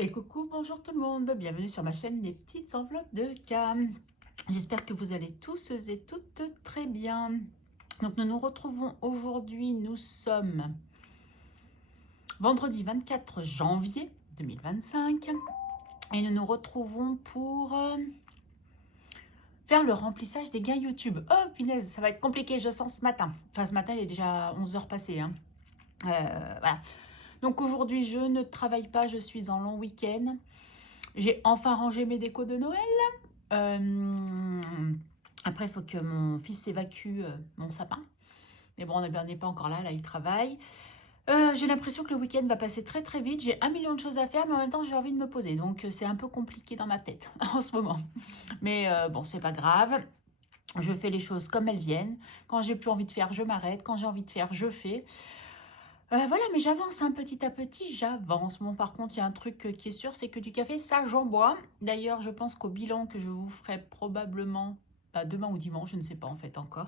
Et coucou, bonjour tout le monde, bienvenue sur ma chaîne Les Petites Enveloppes de Cam. J'espère que vous allez tous et toutes très bien. Donc nous nous retrouvons aujourd'hui, nous sommes vendredi 24 janvier 2025 et nous nous retrouvons pour faire le remplissage des gains YouTube. Oh punaise, ça va être compliqué, je sens ce matin. Enfin ce matin il est déjà 11 heures passées. Voilà. Donc aujourd'hui je ne travaille pas, je suis en long week-end. J'ai enfin rangé mes décos de Noël. Après, il faut que mon fils évacue mon sapin. Mais bon, on n'est pas encore là, il travaille. J'ai l'impression que le week-end va passer très très vite. J'ai un million de choses à faire, mais en même temps, j'ai envie de me poser. Donc, c'est un peu compliqué dans ma tête en ce moment. Mais bon, c'est pas grave. Je fais les choses comme elles viennent. Quand j'ai plus envie de faire, je m'arrête. Quand j'ai envie de faire, je fais. Voilà, mais j'avance petit à petit, j'avance. Bon, par contre, il y a un truc qui est sûr, c'est que du café, ça, j'en bois. D'ailleurs, je pense qu'au bilan que je vous ferai probablement demain ou dimanche, je ne sais pas en fait encore.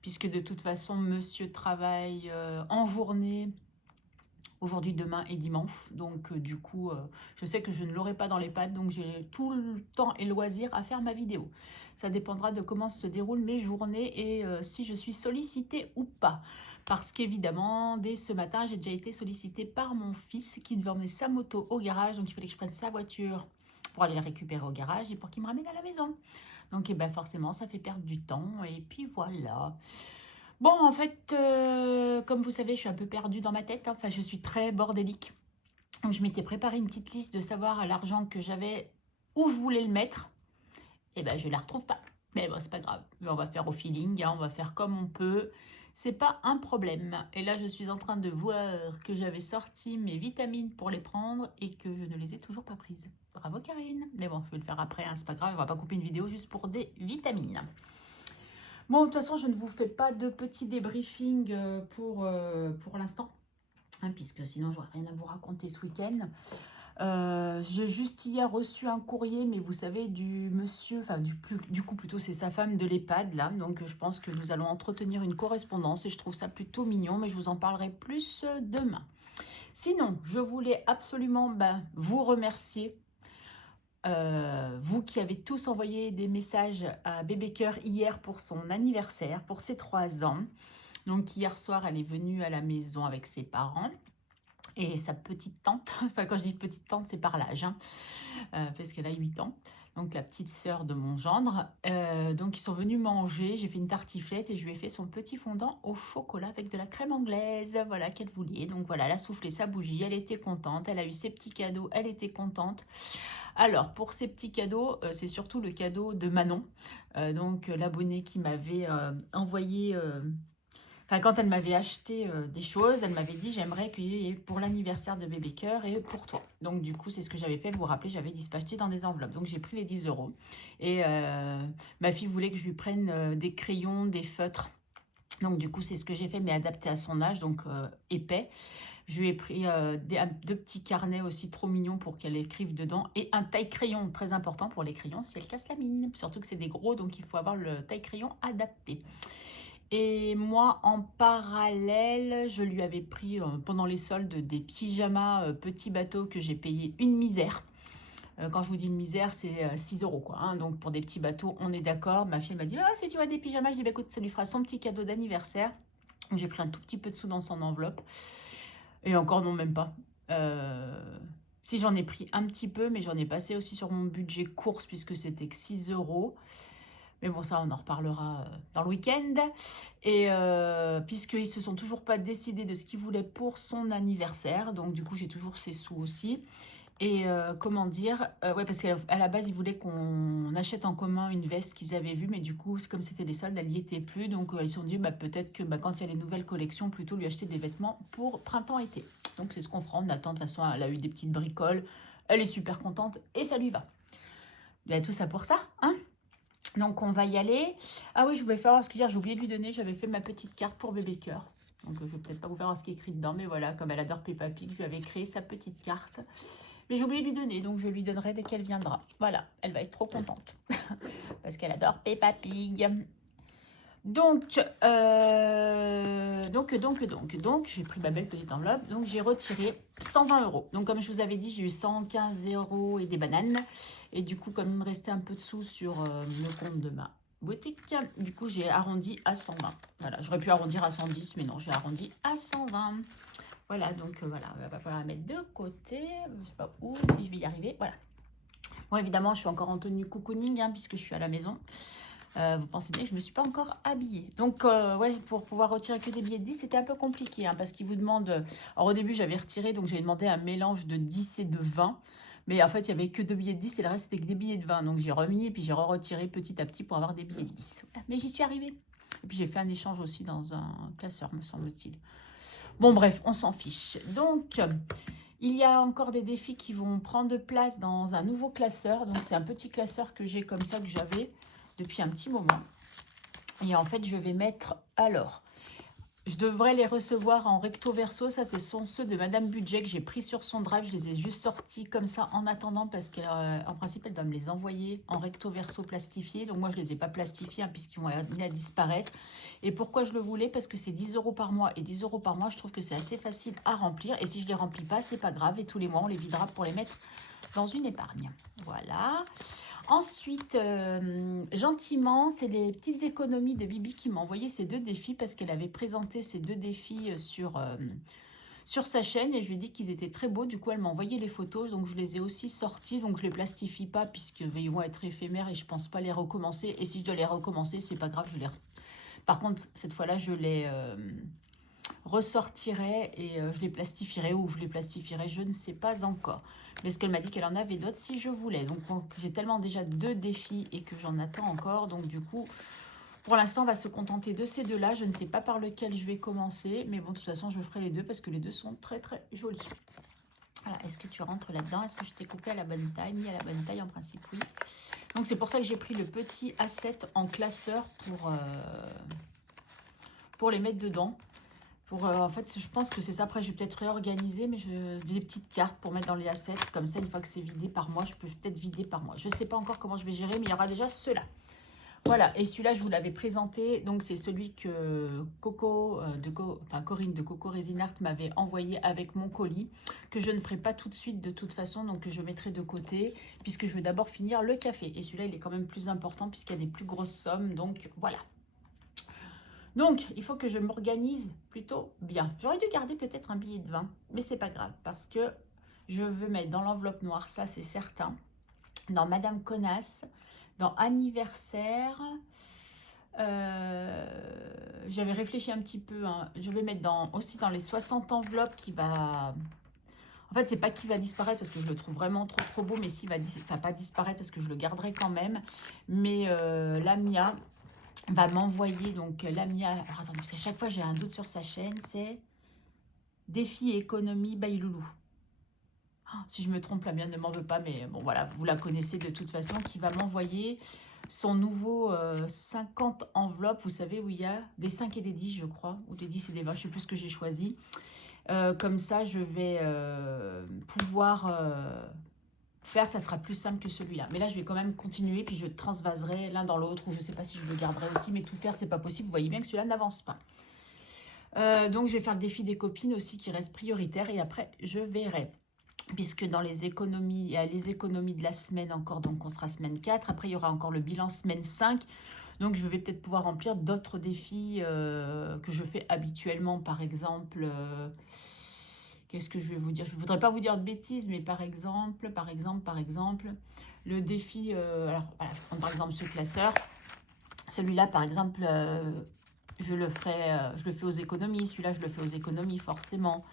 Puisque de toute façon, monsieur travaille en journée, aujourd'hui, demain et dimanche. Donc, du coup, je sais que je ne l'aurai pas dans les pattes, donc j'ai tout le temps et loisir à faire ma vidéo. Ça dépendra de comment se déroulent mes journées et si je suis sollicitée ou pas. Parce qu'évidemment, dès ce matin, j'ai déjà été sollicitée par mon fils qui devait emmener sa moto au garage. Donc, il fallait que je prenne sa voiture pour aller la récupérer au garage et pour qu'il me ramène à la maison. Donc, ben, forcément, ça fait perdre du temps. Et puis, voilà. Bon, en fait, comme vous savez, je suis un peu perdue dans ma tête. Enfin, je suis très bordélique. Donc, je m'étais préparé une petite liste de savoir l'argent que j'avais, où je voulais le mettre. Et ben, je ne la retrouve pas. Mais bon, c'est pas grave. Mais on va faire au feeling, hein, on va faire comme on peut. C'est pas un problème. Et là, je suis en train de voir que j'avais sorti mes vitamines pour les prendre et que je ne les ai toujours pas prises. Bravo Karine. Mais bon, je vais le faire après, hein, c'est pas grave. On va pas couper une vidéo juste pour des vitamines. Bon, de toute façon, je ne vous fais pas de petit débriefing pour l'instant, hein, puisque sinon, j'aurais rien à vous raconter ce week-end. J'ai juste hier reçu un courrier, mais vous savez, du monsieur, enfin du coup plutôt c'est sa femme de l'EHPAD là, donc je pense que nous allons entretenir une correspondance et je trouve ça plutôt mignon, mais je vous en parlerai plus demain. Sinon, je voulais absolument vous remercier, vous qui avez tous envoyé des messages à Bébé Cœur hier pour son anniversaire, pour ses 3 ans. Donc hier soir, elle est venue à la maison avec ses parents et sa petite tante. Enfin, quand je dis petite tante, c'est par l'âge, hein, parce qu'elle a 8 ans. Donc la petite sœur de mon gendre. Donc ils sont venus manger, j'ai fait une tartiflette et je lui ai fait son petit fondant au chocolat avec de la crème anglaise, voilà, qu'elle voulait. Donc voilà, elle a soufflé sa bougie, elle était contente, elle a eu ses petits cadeaux, elle était contente. Alors pour ces petits cadeaux, c'est surtout le cadeau de Manon, donc l'abonnée qui m'avait envoyé... Enfin, quand elle m'avait acheté des choses, elle m'avait dit j'aimerais qu'il y ait pour l'anniversaire de Bébé Cœur et pour toi. Donc du coup, c'est ce que j'avais fait. Vous vous rappelez, j'avais dispatché dans des enveloppes. Donc j'ai pris les 10 euros. Et ma fille voulait que je lui prenne des crayons, des feutres. Donc du coup, c'est ce que j'ai fait, mais adapté à son âge, donc épais. Je lui ai pris deux petits carnets aussi trop mignons pour qu'elle écrive dedans. Et un taille-crayon, très important pour les crayons, si elle casse la mine. Surtout que c'est des gros, donc il faut avoir le taille-crayon adapté. Et moi, en parallèle, je lui avais pris pendant les soldes des pyjamas petits bateaux que j'ai payé une misère. Quand je vous dis une misère, c'est 6 euros quoi, hein. Donc pour des petits bateaux, on est d'accord. Ma fille m'a dit, ah, si tu vois des pyjamas, je dis, bah, écoute, ça lui fera son petit cadeau d'anniversaire. J'ai pris un tout petit peu de sous dans son enveloppe. Et encore non, même pas. Si j'en ai pris un petit peu, mais j'en ai passé aussi sur mon budget course puisque c'était que 6 euros. Mais bon, ça, on en reparlera dans le week-end. Et puisqu'ils se sont toujours pas décidés de ce qu'ils voulaient pour son anniversaire. Donc, du coup, j'ai toujours ses sous aussi. Et comment dire, ouais, parce qu'à la base, ils voulaient qu'on achète en commun une veste qu'ils avaient vue. Mais du coup, comme c'était des soldes, elle n'y était plus. Donc, ils se sont dit, peut-être que quand il y a les nouvelles collections, plutôt lui acheter des vêtements pour printemps-été. Donc, c'est ce qu'on fera. On attend. De toute façon, elle a eu des petites bricoles. Elle est super contente et ça lui va. Tout ça pour ça, hein. Donc on va y aller. Ah oui, je voulais faire ce que dire, j'ai oublié de lui donner, j'avais fait ma petite carte pour Bébé Cœur. Donc je vais peut-être pas vous faire ce qui est écrit dedans, mais voilà, comme elle adore Peppa Pig, je lui avais créé sa petite carte. Mais j'ai oublié de lui donner, donc je lui donnerai dès qu'elle viendra. Voilà, elle va être trop contente. Parce qu'elle adore Peppa Pig. Donc, j'ai pris ma belle petite enveloppe. Donc, j'ai retiré 120 euros. Donc, comme je vous avais dit, j'ai eu 115 euros et des bananes. Et du coup, comme il me restait un peu de sous sur le compte de ma boutique, du coup, j'ai arrondi à 120. Voilà, j'aurais pu arrondir à 110, mais non, j'ai arrondi à 120. Voilà, donc voilà, il va falloir la mettre de côté. Je ne sais pas où, si je vais y arriver. Voilà. Bon, évidemment, je suis encore en tenue cocooning, hein, puisque je suis à la maison. Vous pensez bien que je ne me suis pas encore habillée. Donc, ouais, pour pouvoir retirer que des billets de 10, c'était un peu compliqué, hein, parce qu'ils vous demandent... Alors, au début, j'avais retiré, donc j'avais demandé un mélange de 10 et de 20. Mais en fait, il n'y avait que 2 billets de 10 et le reste, c'était que des billets de 20. Donc, j'ai remis et puis j'ai retiré petit à petit pour avoir des billets de 10. Voilà. Mais j'y suis arrivée. Et puis, j'ai fait un échange aussi dans un classeur, me semble-t-il. Bon, bref, on s'en fiche. Donc... Il y a encore des défis qui vont prendre place dans un nouveau classeur. Donc, c'est un petit classeur que j'ai comme ça, que j'avais depuis un petit moment. Et en fait, je vais mettre... Alors, je devrais les recevoir en recto verso. Ça, ce sont ceux de Madame Budget que j'ai pris sur son drive. Je les ai juste sortis comme ça en attendant parce qu'en principe, elle doit me les envoyer en recto verso plastifiés. Donc, moi, je ne les ai pas plastifiés hein, puisqu'ils vont amener à disparaître. Et pourquoi je le voulais? Parce que c'est 10 euros par mois. Et 10 euros par mois, je trouve que c'est assez facile à remplir. Et si je ne les remplis pas, c'est pas grave. Et tous les mois, on les videra pour les mettre dans une épargne. Voilà. Ensuite, gentiment, c'est les petites économies de Bibi qui m'a envoyé ces 2 défis parce qu'elle avait présenté ces 2 défis sur sa chaîne et je lui ai dit qu'ils étaient très beaux. Du coup, elle m'a envoyé les photos, donc je les ai aussi sortis. Donc, je ne les plastifie pas puisqu'ils vont être éphémères et je ne pense pas les recommencer. Et si je dois les recommencer, c'est pas grave. Par contre, cette fois-là, je les ressortirai et je les plastifierai ou je les plastifierai, je ne sais pas encore. Mais ce qu'elle m'a dit qu'elle en avait d'autres si je voulais. Donc j'ai tellement déjà 2 défis et que j'en attends encore. Donc du coup, pour l'instant, on va se contenter de ces 2-là. Je ne sais pas par lequel je vais commencer. Mais bon, de toute façon, je ferai les 2 parce que les 2 sont très très jolis. Voilà, est-ce que tu rentres là-dedans? Est-ce que je t'ai coupé à la bonne taille? Mis à la bonne taille, en principe, oui. Donc c'est pour ça que j'ai pris le petit A7 en classeur pour les mettre dedans. En fait, je pense que c'est ça. Après, je vais peut-être réorganiser, mais des petites cartes pour mettre dans les assets. Comme ça, une fois que c'est vidé par mois, je peux peut-être vider par mois. Je ne sais pas encore comment je vais gérer, mais il y aura déjà ceux-là. Voilà, et celui-là, je vous l'avais présenté. Donc, c'est celui que Corinne de Coco Resin Art m'avait envoyé avec mon colis, que je ne ferai pas tout de suite de toute façon, donc que je mettrai de côté, puisque je vais d'abord finir le café. Et celui-là, il est quand même plus important, puisqu'il y a des plus grosses sommes. Donc, voilà. Donc, il faut que je m'organise plutôt bien. J'aurais dû garder peut-être un billet de 20, mais c'est pas grave parce que je veux mettre dans l'enveloppe noire, ça c'est certain, dans Madame Connasse, dans anniversaire. J'avais réfléchi un petit peu, hein. Je vais mettre aussi dans les 60 enveloppes qui va... En fait, c'est pas qui va disparaître parce que je le trouve vraiment trop beau, mais s'il va pas disparaître parce que je le garderai quand même. Mais Lamia va m'envoyer, donc Lamia, alors attendez, parce qu'à chaque fois j'ai un doute sur sa chaîne, c'est Défi Économie by Loulou. Oh, si je me trompe, Lamia ne m'en veut pas, mais bon voilà, vous la connaissez de toute façon, qui va m'envoyer son nouveau 50 enveloppes, vous savez, où il y a des 5 et des 10, je crois, ou des 10 et des 20, je ne sais plus ce que j'ai choisi. Comme ça, je vais pouvoir... faire, ça sera plus simple que celui-là. Mais là, je vais quand même continuer, puis je transvaserai l'un dans l'autre, ou je ne sais pas si je le garderai aussi, mais tout faire, c'est pas possible. Vous voyez bien que celui-là n'avance pas. Donc, je vais faire le défi des copines aussi, qui reste prioritaire, et après, je verrai. Puisque dans les économies, il y a les économies de la semaine encore, donc on sera semaine 4. Après, il y aura encore le bilan semaine 5. Donc, je vais peut-être pouvoir remplir d'autres défis que je fais habituellement, par exemple... Qu'est-ce que je vais vous dire? Je ne voudrais pas vous dire de bêtises, mais par exemple, le défi... alors, voilà, je prends par exemple ce classeur. Celui-là, par exemple, je le fais aux économies. Celui-là, je le fais aux économies, forcément.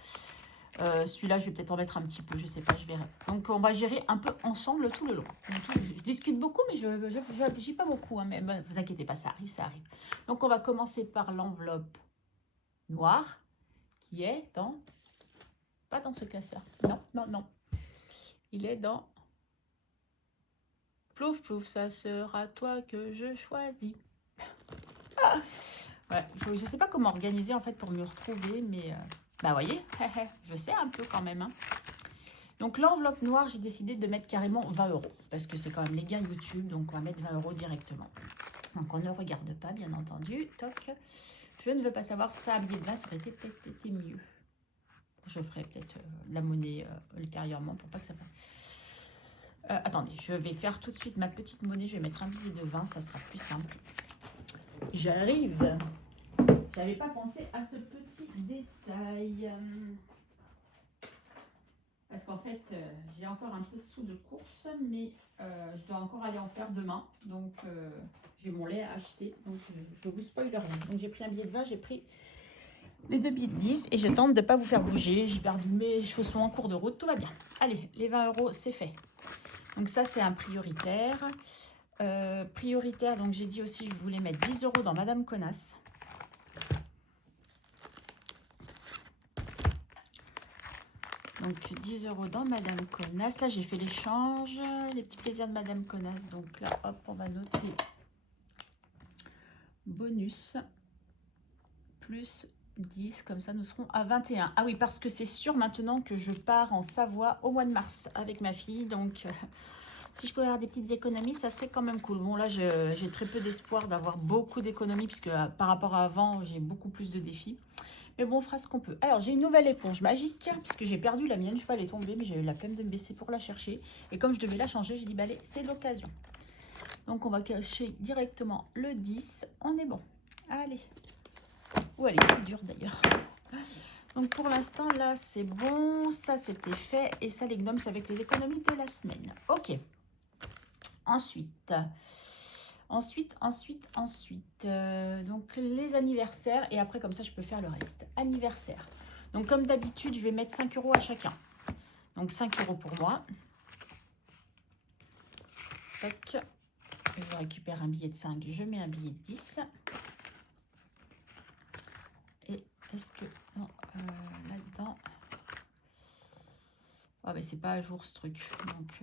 Celui-là, je vais peut-être en mettre un petit peu, je ne sais pas, je verrai. Donc, on va gérer un peu ensemble tout le long. Je discute beaucoup, mais je ne réfléchis pas beaucoup. Hein, mais ne vous inquiétez pas, ça arrive, ça arrive. Donc, on va commencer par l'enveloppe noire, qui est dans... Pas dans ce classeur. Non, non, non. Il est dans... Plouf, plouf, ça sera toi que je choisis. Ah ouais, je ne sais pas comment organiser en fait pour me retrouver, mais... bah, voyez, je sais un peu quand même. Hein. Donc, l'enveloppe noire, j'ai décidé de mettre carrément 20 €. Parce que c'est quand même les gains YouTube, donc on va mettre 20 € directement. Donc on ne regarde pas, bien entendu. Toc. Je ne veux pas savoir, ça, un billet de 20, ça aurait peut-être été mieux. Je ferai peut-être la monnaie ultérieurement pour pas que ça fasse. Attendez, je vais faire tout de suite ma petite monnaie. Je vais mettre un billet de 20, ça sera plus simple. J'arrive. J'avais pas pensé à ce petit détail. Parce qu'en fait, j'ai encore un peu de sous de course, mais je dois encore aller en faire demain. Donc, j'ai mon lait à acheter. Donc, je vous spoil rien. Donc, j'ai pris un billet de 20, j'ai pris les 2 billets de 10 et je tente de ne pas vous faire bouger. J'ai perdu mes cheveux sont en cours de route, tout va bien. Allez, les 20 €, c'est fait. Donc, ça, c'est un prioritaire. Prioritaire, donc j'ai dit aussi que je voulais mettre 10 € dans Madame Connasse. Donc 10 € dans Madame Connasse. Là, j'ai fait l'échange, les petits plaisirs de Madame Connasse. Donc là, hop, on va noter bonus plus 10. Comme ça, nous serons à 21. Ah oui, parce que c'est sûr maintenant que je pars en Savoie au mois de mars avec ma fille. Donc, si je pouvais avoir des petites économies, ça serait quand même cool. Bon, là, j'ai très peu d'espoir d'avoir beaucoup d'économies puisque par rapport à avant, j'ai beaucoup plus de défis. Mais bon, on fera ce qu'on peut. Alors, j'ai une nouvelle éponge magique, puisque j'ai perdu la mienne. Je sais pas, elle est tombée, mais j'ai eu la peine de me baisser pour la chercher. Et comme je devais la changer, j'ai dit, bah allez, c'est l'occasion. Donc, on va cacher directement le 10. On est bon. Allez. Oh, elle est plus dure d'ailleurs. Donc, pour l'instant, là, c'est bon. Ça, c'était fait. Et ça, les gnomes, c'est avec les économies de la semaine. Ok. Ensuite... donc les anniversaires. Et après, comme ça, je peux faire le reste. Anniversaire. Donc, comme d'habitude, je vais mettre 5 € à chacun. Donc, 5 € pour moi. Tac. Je récupère un billet de 5. Je mets un billet de 10. Et est-ce que... Non, là-dedans... Ah, mais c'est pas à jour, ce truc. Donc,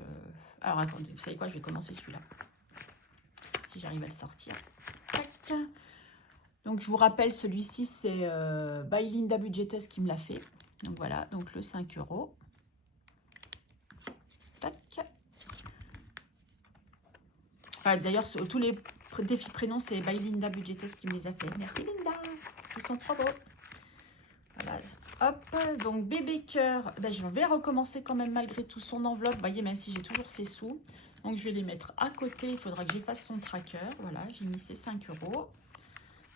alors, attendez. Vous savez quoi? Je vais commencer celui-là. Si j'arrive à le sortir. Tac. Donc, je vous rappelle, celui-ci, c'est by Linda Budgeteuse qui me l'a fait. Donc, voilà. Donc, le 5 €. Tac. Enfin, d'ailleurs, tous les défis prénoms, c'est by Linda Budgeteuse qui me les a fait. Merci, Linda. Ils sont trop beaux. Voilà. Hop. Donc, bébé cœur. Ben, je vais recommencer quand même malgré tout son enveloppe. Vous voyez, même si j'ai toujours ses sous. Donc, je vais les mettre à côté. Il faudra que j'efface son tracker. Voilà, j'ai mis ces 5 €.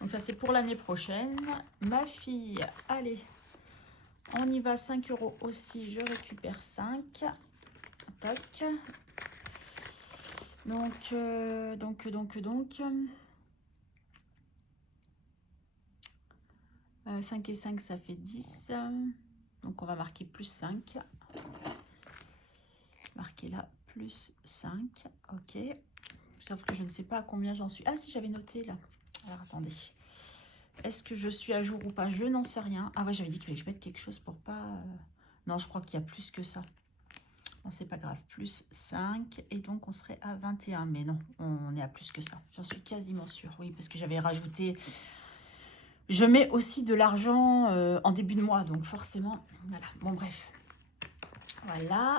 Donc ça, c'est pour l'année prochaine. Ma fille, allez, on y va, 5 € aussi, je récupère 5. Tac. Donc, 5 et 5, ça fait 10. Donc, on va marquer plus 5. Marquer là, plus 5. Ok. Sauf que je ne sais pas à combien j'en suis. Ah, si, j'avais noté là. Alors, attendez. Est-ce que je suis à jour ou pas? Je n'en sais rien. Ah ouais, j'avais dit qu'il fallait que je mette quelque chose pour pas... Non, je crois qu'il y a plus que ça. Bon, c'est pas grave. Plus 5. Et donc, on serait à 21. Mais non, on est à plus que ça. J'en suis quasiment sûre. Oui, parce que j'avais rajouté... Je mets aussi de l'argent en début de mois. Donc, forcément, voilà. Bon, bref. Voilà.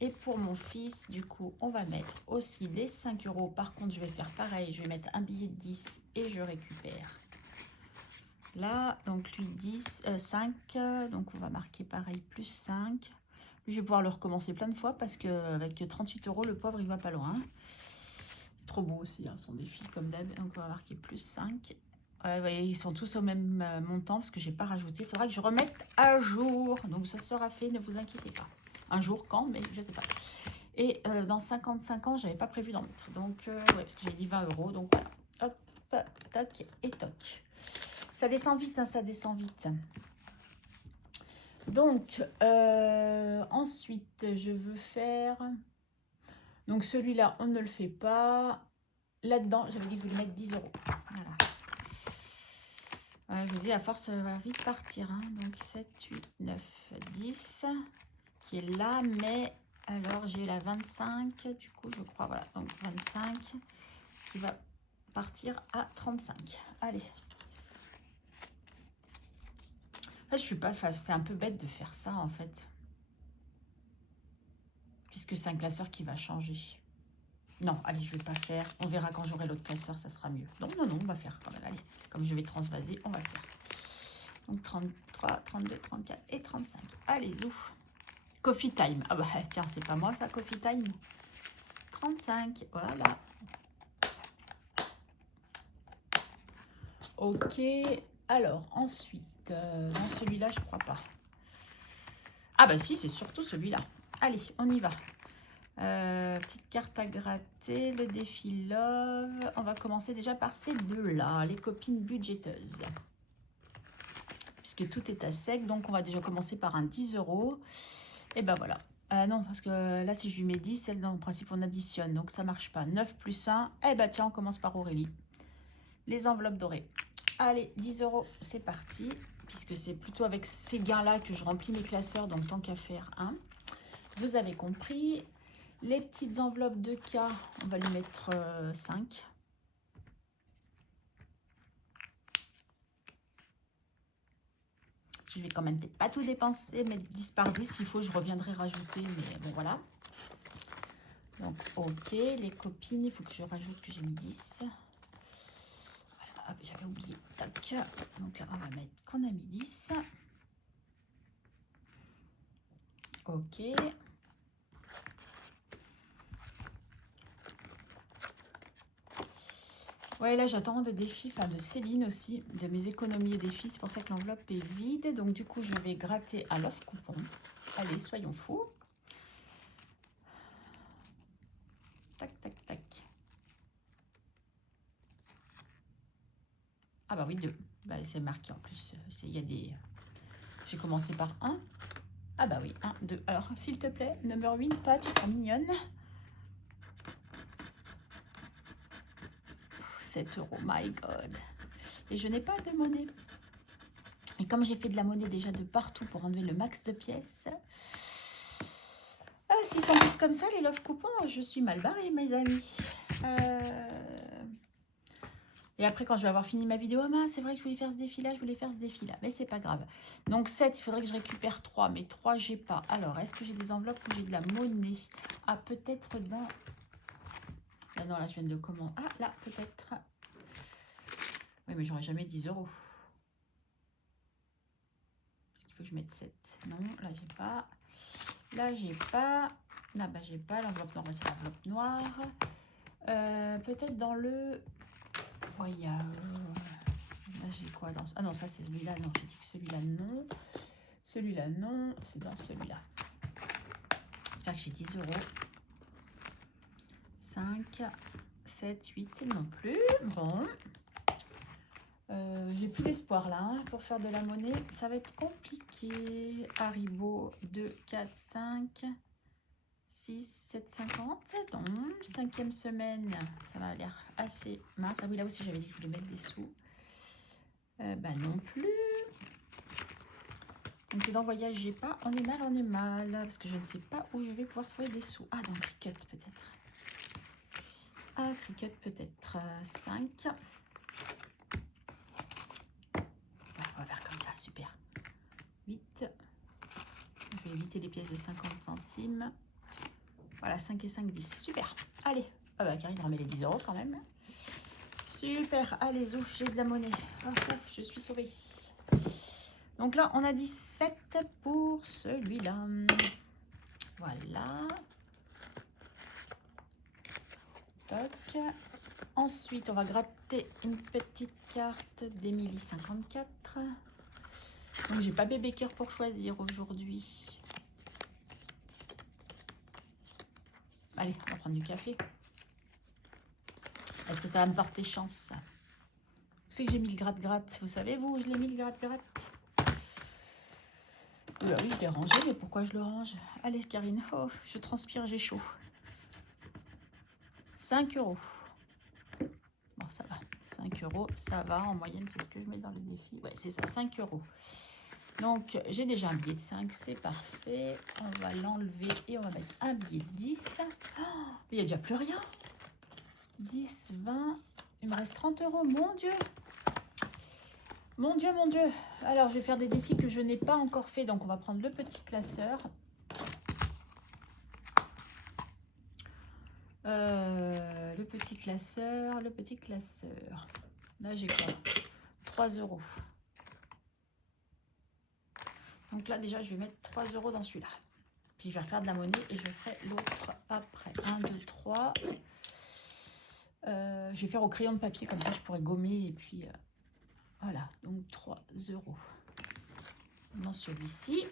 Et pour mon fils, du coup, on va mettre aussi les 5 €. Par contre, je vais faire pareil. Je vais mettre un billet de 10 et je récupère. Là, donc lui 10, 5, donc on va marquer pareil, plus 5. Lui, je vais pouvoir le recommencer plein de fois parce qu'avec 38 €, le pauvre, il va pas loin. Trop beau aussi, hein, son défi, comme d'hab. Donc on va marquer plus 5. Voilà, vous voyez, ils sont tous au même montant parce que j'ai pas rajouté. Il faudra que je remette à jour. Donc ça sera fait, ne vous inquiétez pas. Un jour, quand, mais je sais pas. Et dans 55 ans, j'avais pas prévu d'en mettre. Donc, ouais, parce que j'ai dit 20 €. Donc voilà. Hop, tac et toc. Ça descend vite, hein, ça descend vite. Donc, ensuite, je veux faire... Donc, celui-là, on ne le fait pas. Là-dedans, j'avais dit que je voulais mettre 10 €. Voilà. Je vous dis, à force, ça va vite partir. Hein. Donc, 7, 8, 9, 10, qui est là. Mais, alors, j'ai la 25, du coup, je crois. Voilà, donc 25, qui va partir à 35. Allez. Je suis pas... Enfin, c'est un peu bête de faire ça, en fait. Puisque c'est un classeur qui va changer. Non, allez, je vais pas faire. On verra quand j'aurai l'autre classeur, ça sera mieux. Non, non, non, on va faire quand même. Allez, comme je vais transvaser, on va faire. Donc 33, 32, 34 et 35. Allez, ouf. Coffee time. Ah bah tiens, c'est pas moi ça, coffee time. 35, voilà. Ok. Alors, ensuite, dans celui-là, je crois pas. Ah bah si, c'est surtout celui-là. Allez, on y va. Petite carte à gratter, le défi Love. On va commencer déjà par ces deux-là, les copines budgéteuses. Puisque tout est à sec, donc on va déjà commencer par un 10 €. Et ben voilà. Non, parce que là, si je lui mets 10, elle, dans le principe, on additionne. Donc ça marche pas. 9 plus 1. Eh ben tiens, on commence par Aurélie. Les enveloppes dorées. Allez, 10 €, c'est parti. Puisque c'est plutôt avec ces gains-là que je remplis mes classeurs, donc tant qu'à faire, hein. Vous avez compris. Les petites enveloppes de cas, on va lui mettre 5. Je vais quand même peut-être pas tout dépenser, mettre 10 par 10. S'il faut, je reviendrai rajouter, mais bon, voilà. Donc, ok, les copines, il faut que je rajoute que j'ai mis 10. Voilà, j'avais oublié. Tac. Donc là, on va mettre qu'on a mis 10. Ok. Ouais, là, j'attends de défis, enfin de Céline aussi, de mes économies et défis. C'est pour ça que l'enveloppe est vide. Donc, du coup, je vais gratter à l'offre coupon. Allez, soyons fous. Tac, tac, tac. Ah bah oui, 2. Bah, c'est marqué en plus. Il y a des... J'ai commencé par 1. Ah bah oui, 1, 2. Alors, s'il te plaît, ne me ruine pas, tu seras mignonne. 7 €, my God. Et je n'ai pas de monnaie. Et comme j'ai fait de la monnaie déjà de partout pour enlever le max de pièces... s'ils sont tous comme ça, les love coupons, je suis mal barrée, mes amis. Et après, quand je vais avoir fini ma vidéo, ah, c'est vrai que je voulais faire ce défi-là, mais c'est pas grave. Donc 7, il faudrait que je récupère 3, mais 3, j'ai pas. Alors, est-ce que j'ai des enveloppes où j'ai de la monnaie? Ah, peut-être dans... Là, non, là, je viens de le commander. Ah, là, peut-être. Oui, mais j'aurais jamais 10 €. Parce qu'il faut que je mette 7. Non, là, j'ai pas. Là, j'ai pas. Là, bah, j'ai pas. L'enveloppe noire, c'est l'enveloppe noire. Peut-être dans le... Oh, il y a... Là, j'ai quoi dans... Ah non, ça, c'est celui-là. Non, j'ai dit que celui-là, non. Celui-là, non. C'est dans celui-là. J'espère que j'ai 10 €. 5, 7, 8 non plus. Bon. J'ai plus d'espoir là hein, pour faire de la monnaie. Ça va être compliqué. Haribo 2, 4, 5, 6, 7, 50. Donc, 5e semaine, ça va l'air assez mince. Ah oui, là aussi, j'avais dit que je voulais mettre des sous. Bah non plus. Donc, dans voyage, j'ai pas. On est mal, on est mal. Parce que je ne sais pas où je vais pouvoir trouver des sous. Ah, dans Cricut, peut-être. Ah, Cricut, peut-être. 5. On va faire comme ça, super. 8. Je vais éviter les pièces de 50 centimes. Voilà, 5 et 5, 10. Super. Allez. Ah bah, Karine remet les 10 € quand même. Super. Allez, ouf, j'ai de la monnaie. Oh, ouf, je suis sauvée. Donc là, on a 17 pour celui-là. Voilà. Toc. Ensuite, on va gratter une petite carte d'Emilie 54. Donc, j'ai pas bébé cœur pour choisir aujourd'hui. Allez, on va prendre du café. Est-ce que ça va me porter chance? C'est que j'ai mis le gratte-gratte. Vous savez, vous, je l'ai mis le gratte-gratte. Oui, je l'ai rangé, mais pourquoi je le range? Allez, Karine. Oh, je transpire, j'ai chaud. 5 €. Bon, ça va. 5 €, ça va. En moyenne, c'est ce que je mets dans le défi. Ouais, c'est ça, 5 €. Donc, j'ai déjà un billet de 5, c'est parfait. On va l'enlever et on va mettre un billet de 10. Oh, il n'y a déjà plus rien. 10, 20, il me reste 30 €, mon Dieu. Mon Dieu, mon Dieu. Alors, je vais faire des défis que je n'ai pas encore fait. Donc, on va prendre le petit classeur. petit classeur, le petit classeur. Là, j'ai quoi? 3 €. Donc là, déjà, je vais mettre 3 € dans celui-là. Puis je vais refaire de la monnaie et je ferai l'autre après. 1, 2, 3. Je vais faire au crayon de papier, comme ça je pourrais gommer. Et puis voilà, donc 3 € dans celui-ci.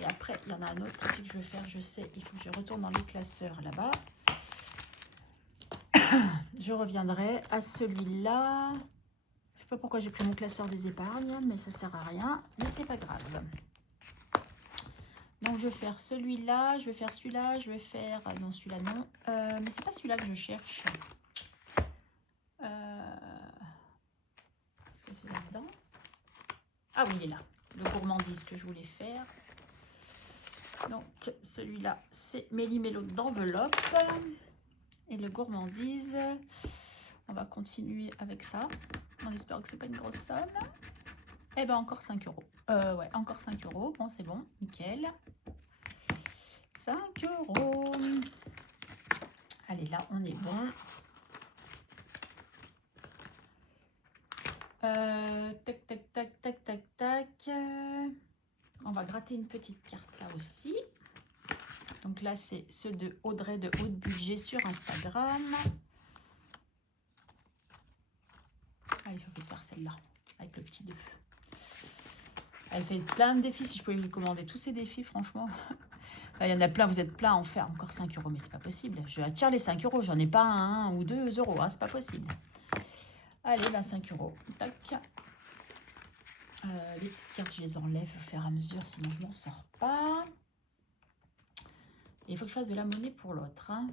Et après, il y en a un autre aussi que je vais faire, je sais, il faut que je retourne dans les classeurs là-bas. Je reviendrai à celui-là. Je sais pas pourquoi j'ai pris mon classeur des épargnes, mais ça sert à rien, mais c'est pas grave. Donc je vais faire celui-là, je vais faire celui-là, je vais faire... Non, celui-là non. Mais c'est pas celui-là que je cherche. Est-ce que c'est là-dedans? Ah oui, il est là. Le gourmandise que je voulais faire. Donc celui-là, c'est Méli-Mélo d'enveloppe. Et le gourmandise, on va continuer avec ça. En espérant que c'est pas une grosse somme. Eh ben encore 5 €. Ouais, encore 5 €. Bon, c'est bon, nickel. 5 €. Allez, là, on est bon. Tac, tac, tac, tac, tac, tac. On va gratter une petite carte là aussi. Donc là, c'est ceux de Audrey de Haute Budget sur Instagram. Allez, je vais faire celle-là, avec le petit 2. Elle fait plein de défis. Si je pouvais lui commander tous ces défis, franchement. Il y en a plein, vous êtes plein à en faire. Encore 5 €, mais c'est pas possible. Je attire les 5 €. J'en ai pas 1 ou 2 €. Hein, c'est pas possible. Allez, ben 5 €. Tac. Les petites cartes, je les enlève au fur et à mesure, sinon je m'en sors pas. Et il faut que je fasse de la monnaie pour l'autre. Hein.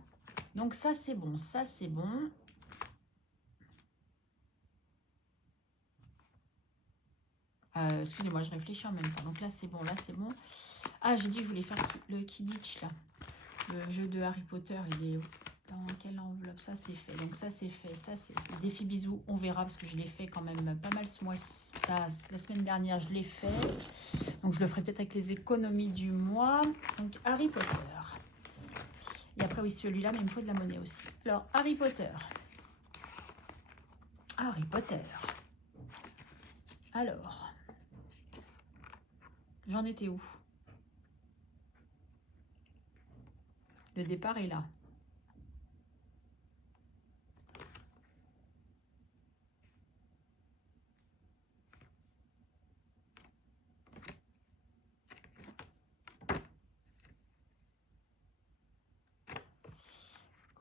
Donc ça, c'est bon. Ça, c'est bon. Excusez-moi, je réfléchis en même temps. Donc là, c'est bon. Là, c'est bon. Ah, j'ai dit que je voulais faire le Quidditch, là. Le jeu de Harry Potter, il est dans quelle enveloppe? Ça, c'est fait. Donc ça, c'est fait. Ça, c'est le défi bisous. On verra, parce que je l'ai fait quand même pas mal ce mois-ci. La semaine dernière, je l'ai fait. Donc, je le ferai peut-être avec les économies du mois. Donc, Harry Potter. Et après, oui, celui-là, mais il me faut de la monnaie aussi. Alors, Harry Potter. Harry Potter. Alors, j'en étais où? Le départ est là.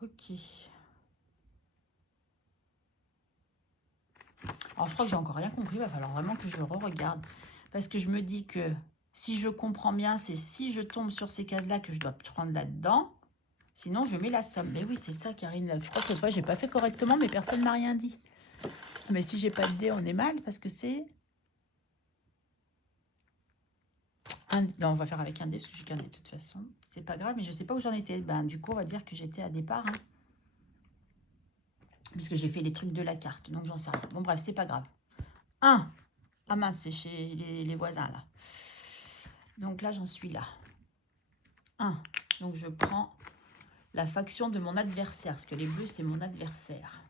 Ok. Alors, je crois que j'ai encore rien compris. Il va falloir vraiment que je re-regarde. Parce que je me dis que si je comprends bien, c'est si je tombe sur ces cases-là que je dois prendre là-dedans. Sinon, je mets la somme. Mais oui, c'est ça, Karine. Je crois que j'ai pas fait correctement, mais personne ne m'a rien dit. Mais si j'ai pas de dé, on est mal parce que c'est... Non, on va faire avec un dé parce que j'ai qu'un dé de toute façon. C'est pas grave, mais je sais pas où j'en étais. Ben, du coup, on va dire que j'étais à départ. Hein, puisque j'ai fait les trucs de la carte. Donc, j'en sais rien. Bon, bref, c'est pas grave. 1. Ah mince, c'est chez les voisins, là. Donc là, j'en suis là. 1. Donc, je prends la faction de mon adversaire. Parce que les bleus, c'est mon adversaire.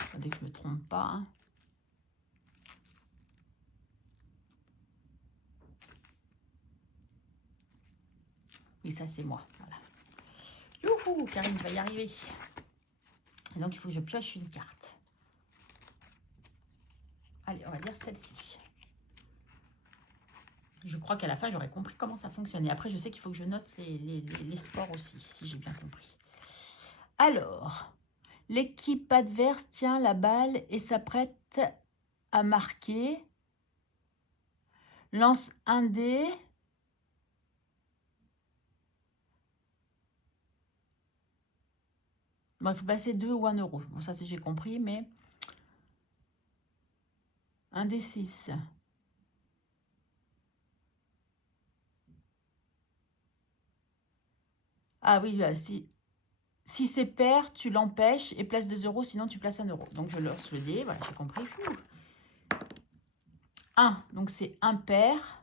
Attendez que je me trompe pas. Hein. Oui, ça, c'est moi. Voilà. Youhou, Karine va y arriver. Et donc, il faut que je pioche une carte. Allez, on va dire celle-ci. Je crois qu'à la fin, j'aurais compris comment ça fonctionne. Et après, je sais qu'il faut que je note les sports aussi, si j'ai bien compris. Alors, l'équipe adverse tient la balle et s'apprête à marquer. Lance un dé. Bon, il faut passer 2 ou 1 €. Bon, ça, j'ai compris, mais... Un dé 6. Ah oui, si c'est pair, tu l'empêches et place 2 €, sinon tu places 1 €. Donc, je lance le dé, voilà, j'ai compris. 1, donc c'est impair.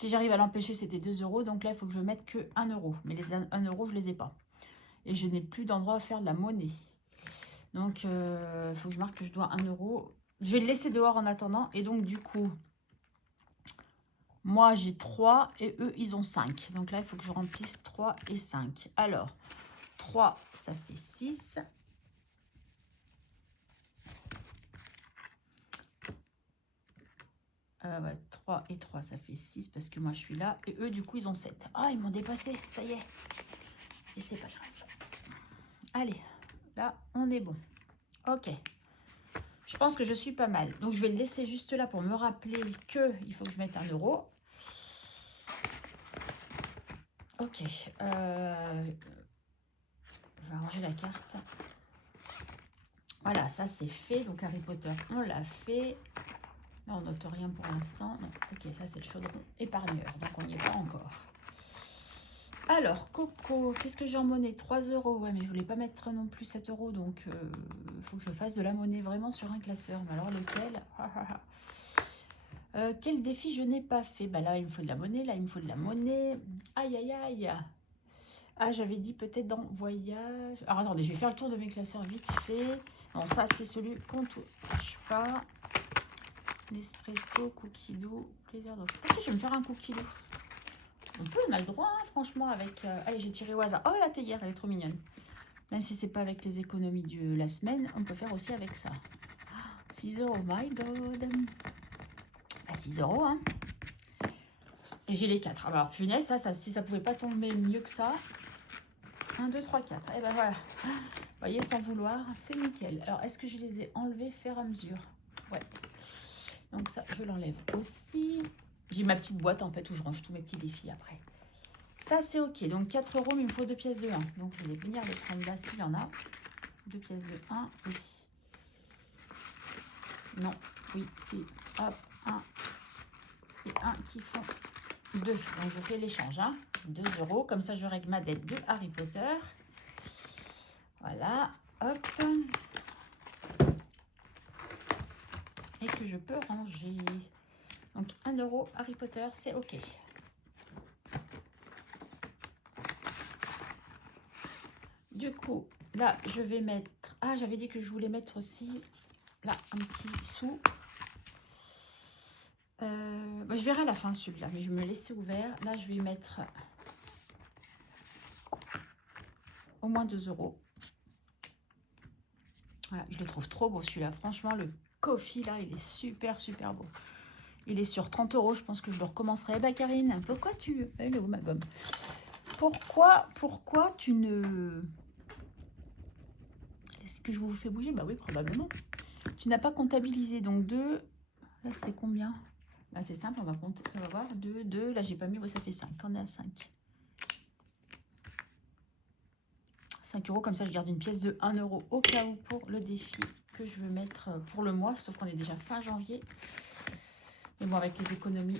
Si j'arrive à l'empêcher, c'était 2 euros. Donc là, il faut que je mette que 1 euro. Mais les 1 euro, je ne les ai pas. Et je n'ai plus d'endroit à faire de la monnaie. Donc, il faut que je marque que je dois 1 euro. Je vais le laisser dehors en attendant. Et donc, du coup, moi, j'ai 3 et eux, ils ont 5. Donc là, il faut que je remplisse 3 et 5. Alors, 3, ça fait 6. Ouais, 3 et 3, ça fait 6 parce que moi, je suis là. Et eux, du coup, ils ont 7. Ah, ils m'ont dépassé, ça y est. Et c'est pas grave. Allez, là, on est bon. Ok. Je pense que je suis pas mal. Donc, je vais le laisser juste là pour me rappeler qu'il faut que je mette 1 euro. Ok. Je vais ranger la carte. Voilà, ça c'est fait. Donc, Harry Potter, on l'a fait. Là, on note rien pour l'instant. Non, ok, ça c'est le chaudron épargneur. Donc, on n'y est pas encore. Alors, Coco, qu'est-ce que j'ai en monnaie? 3 euros. Ouais, mais je voulais pas mettre non plus 7 euros. Donc, il faut que je fasse de la monnaie vraiment sur un classeur. Mais alors, lequel? Quel défi je n'ai pas fait? Bah là, il me faut de la monnaie. Là, il me faut de la monnaie. Aïe, aïe, aïe. Ah, j'avais dit peut-être dans voyage. Alors, attendez, je vais faire le tour de mes classeurs vite fait. Non, ça, c'est celui qu'on ne touche pas. Nespresso, cookie doux, plaisir d'offre. Ok, je vais me faire un cookie doux. On a le droit, hein, franchement, avec... Allez, j'ai tiré au hasard. Oh, la théière, elle est trop mignonne. Même si c'est pas avec les économies de la semaine, on peut faire aussi avec ça. 6 euros, my god. À 6 euros, hein. Et j'ai les 4. Alors, punaise, ça, si ça pouvait pas tomber mieux que ça. 1, 2, 3, 4. Et ben voilà. Vous voyez, sans vouloir, c'est nickel. Alors, est-ce que je les ai enlevés faire à mesure? Ouais. Donc ça, je l'enlève aussi. J'ai ma petite boîte, en fait, où je range tous mes petits défis après. Ça, c'est OK. Donc, 4 euros, mais il me faut 2 pièces de 1. Donc, je vais venir les prendre là s'il y en a. 2 pièces de 1, oui. Non, oui, si. Hop, 1 et 1 qui font 2. Donc, je fais l'échange, hein. 2 euros. Comme ça, je règle ma dette de Harry Potter. Voilà, hop. Et que je peux ranger. Donc, 1 euro Harry Potter, c'est OK. Du coup, là, je vais mettre... Ah, j'avais dit que je voulais mettre aussi, là, un petit sou. Bah, je verrai à la fin celui-là, mais je vais me laisser ouvert. Là, je vais mettre au moins 2 euros. Voilà, je le trouve trop beau celui-là. Franchement, le coffee, là, il est super, super beau. Il est sur 30 euros. Je pense que je le recommencerai. Bah, Karine, pourquoi tu... Elle est où, ma gomme? Pourquoi tu ne... Est-ce que je vous fais bouger? Bah oui, probablement. Tu n'as pas comptabilisé. Donc 2... Là, c'était combien? Bah, c'est simple, on va compter. On va voir. 2, 2. Là, j'ai pas mis. Ouais, ça fait 5. On est à 5. 5 euros. Comme ça, je garde une pièce de 1 euro au cas où pour le défi que je veux mettre pour le mois. Sauf qu'on est déjà fin janvier. Mais bon, avec les économies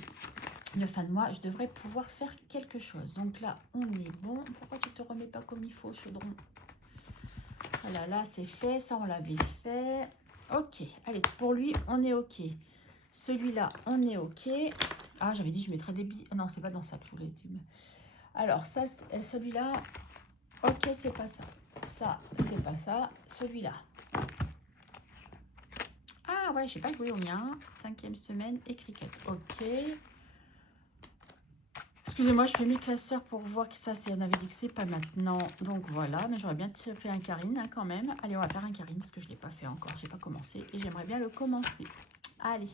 de fin de mois, je devrais pouvoir faire quelque chose. Donc là, on est bon. Pourquoi tu te remets pas comme il faut, chaudron? Voilà, là, c'est fait. Ça, on l'avait fait. Ok. Allez, pour lui, on est ok. Celui-là, on est ok. Ah, j'avais dit je mettrais des billes. Non, c'est pas dans ça que je voulais dire. Alors, ça, celui-là, ok, c'est pas ça. Ça, c'est pas ça. Celui-là. Ah ouais, j'ai pas joué au mien. 5e semaine et cricket. Ok. Excusez-moi, je fais mes classeurs pour voir que ça, on avait dit que c'est pas maintenant. Donc voilà, mais j'aurais bien fait un Karine hein, quand même. Allez, on va faire un Karine parce que je ne l'ai pas fait encore. J'ai pas commencé et j'aimerais bien le commencer. Allez.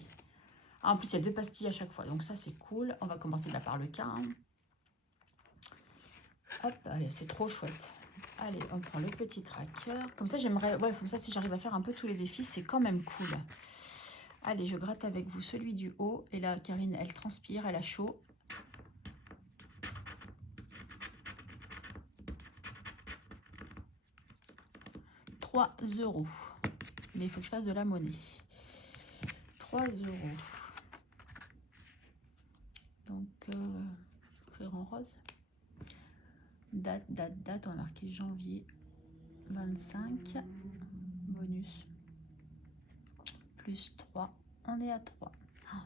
Ah, en plus, il y a 2 pastilles à chaque fois. Donc ça, c'est cool. On va commencer là par le K. Hein. Hop, c'est trop chouette. Allez, on prend le petit tracker. Comme ça, j'aimerais... Ouais, comme ça, si j'arrive à faire un peu tous les défis, c'est quand même cool. Allez, je gratte avec vous celui du haut. Et là, Karine, elle transpire, elle a chaud. €. Mais il faut que je fasse de la monnaie. 3 euros. Donc, écrire en rose. Date, on a marqué janvier 25. Bonus. Plus 3. On est à 3.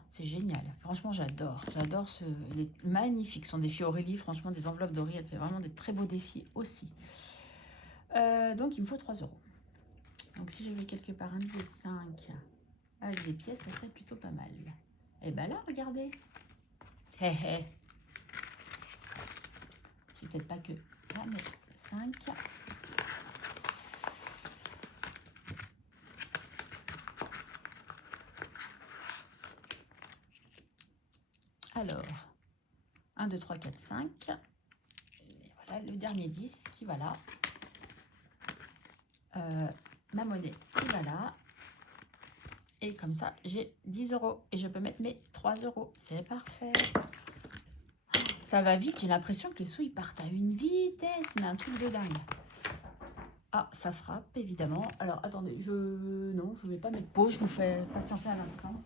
C'est génial. Franchement, j'adore. J'adore ce... Il est magnifique. Son défi Aurélie, franchement, des enveloppes d'Aurélie, elle fait vraiment des très beaux défis aussi. Donc, il me faut 3 euros. Donc, si j'avais quelque part un billet de 5 avec des pièces, ça serait plutôt pas mal. Et ben là, regardez. Hé hé. J'ai peut-être pas que là, mais 5. Alors, 1, 2, 3, 4, 5. Et voilà le dernier 10 qui va là. Ma monnaie qui va là. Et comme ça, j'ai 10 euros. Et je peux mettre mes 3 euros. C'est parfait. Ça va vite. J'ai l'impression que les sous, ils partent à une vitesse. Mais un truc de dingue. Ah, ça frappe, évidemment. Alors, attendez. Non, je ne vais pas mettre pause. Je vous fais patienter un instant.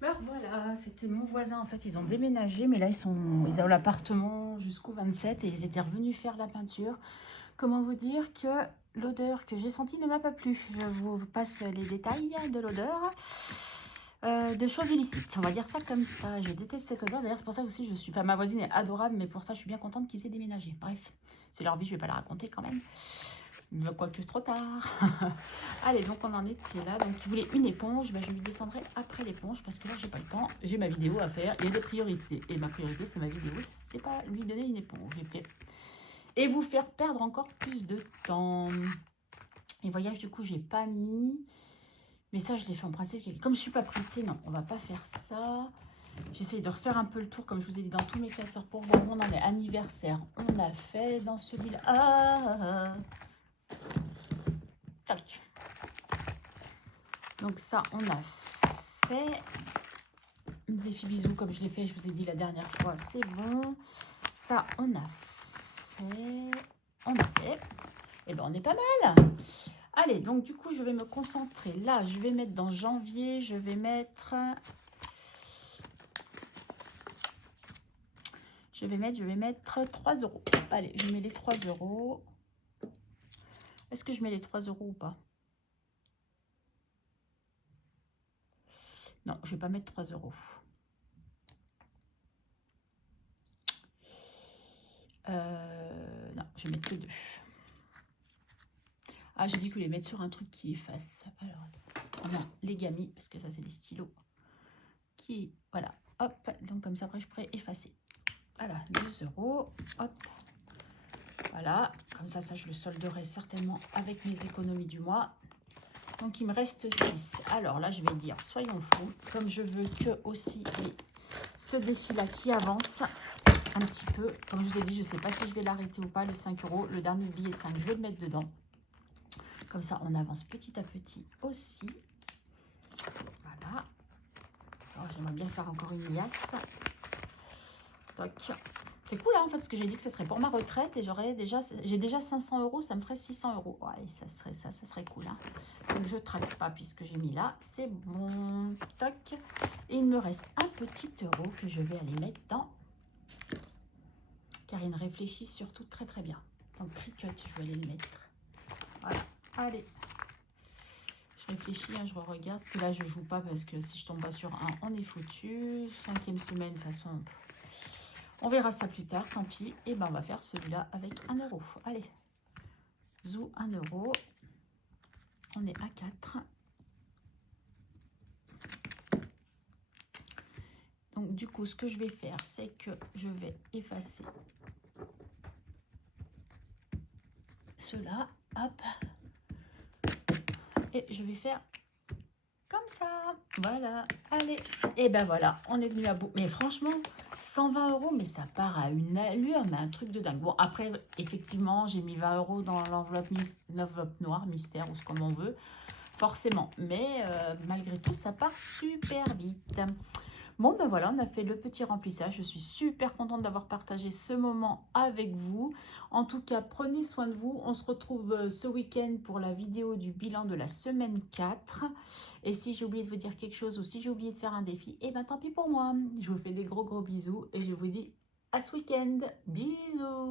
Alors voilà, c'était mon voisin. En fait, ils ont déménagé, mais là, ils ont l'appartement jusqu'au 27 et ils étaient revenus faire la peinture. Comment vous dire que l'odeur que j'ai sentie ne m'a pas plu. Je vous passe les détails de l'odeur. De choses illicites, on va dire ça comme ça. Je déteste cette odeur. D'ailleurs, c'est pour ça aussi je suis... Enfin, ma voisine est adorable, mais pour ça, je suis bien contente qu'ils aient déménagé. Bref, c'est leur vie, je vais pas la raconter quand même. Quoique trop tard. Allez, donc on en était là. Donc il voulait une éponge. Ben, je lui descendrai après l'éponge parce que là j'ai pas le temps. J'ai ma vidéo à faire. Il y a des priorités. Et ma priorité c'est ma vidéo. C'est pas lui donner une éponge. Et vous faire perdre encore plus de temps. Les voyages du coup j'ai pas mis. Mais ça je l'ai fait en principe. Comme je suis pas pressée, non, on va pas faire ça. J'essaye de refaire un peu le tour, comme je vous ai dit, dans tous mes classeurs pour voir où on en est. Anniversaire, on a fait dans celui-là. Tac. Donc ça, on a fait. Défi bisous, comme je l'ai fait, je vous ai dit la dernière fois, c'est bon. Ça, on a fait. Et ben, on est pas mal. Allez, donc du coup, je vais me concentrer. Là, je vais mettre dans janvier, je vais mettre 3 euros. Allez, je mets les 3 euros. Est-ce que je mets les 3 euros ou pas? Non, je ne vais pas mettre 3 euros. Non, je vais mettre que 2. Ah, j'ai dit que je voulais mettre sur un truc qui efface. Alors, non, les gamis, parce que ça, c'est des stylos. Qui, voilà, hop. Donc, comme ça, après, je pourrais effacer. Voilà, 2 euros. Hop. Voilà, comme ça, je le solderai certainement avec mes économies du mois. Donc, il me reste 6. Alors là, je vais dire, soyons fous. Comme je veux que aussi ce défi-là qui avance un petit peu. Comme je vous ai dit, je ne sais pas si je vais l'arrêter ou pas, le 5 euros. Le dernier billet de 5, je vais le mettre dedans. Comme ça, on avance petit à petit aussi. Voilà. Alors, j'aimerais bien faire encore une liasse. Toc. C'est cool, hein, en fait, parce que j'ai dit que ce serait pour ma retraite et j'ai déjà 500 euros, ça me ferait 600 euros. Ouais, ça serait cool. Hein. Donc, je ne traque pas puisque j'ai mis là. C'est bon. Toc. Et il me reste un petit euro que je vais aller mettre dans Karine réfléchit surtout très très bien. Donc, Cricut, je vais aller le mettre. Voilà. Allez. Je réfléchis, hein, je regarde. Parce que là, je joue pas parce que si je tombe pas sur un, on est foutu. 5e semaine, de toute façon... On verra ça plus tard, tant pis. Et ben on va faire celui-là avec 1 euro. Allez. Zou 1 euro. On est à 4. Donc du coup, ce que je vais faire, c'est que je vais effacer cela. Hop. Et je vais faire comme ça. Voilà. Allez. Et ben voilà, on est venu à bout. Mais franchement... 120 euros, mais ça part à une allure, mais un truc de dingue. Bon, après, effectivement, j'ai mis 20 euros dans l'enveloppe noire, mystère, ou ce comme on veut, forcément. Mais malgré tout, ça part super vite. Bon, ben voilà, on a fait le petit remplissage. Je suis super contente d'avoir partagé ce moment avec vous. En tout cas, prenez soin de vous. On se retrouve ce week-end pour la vidéo du bilan de la semaine 4. Et si j'ai oublié de vous dire quelque chose ou si j'ai oublié de faire un défi, eh ben tant pis pour moi. Je vous fais des gros bisous et je vous dis à ce week-end. Bisous!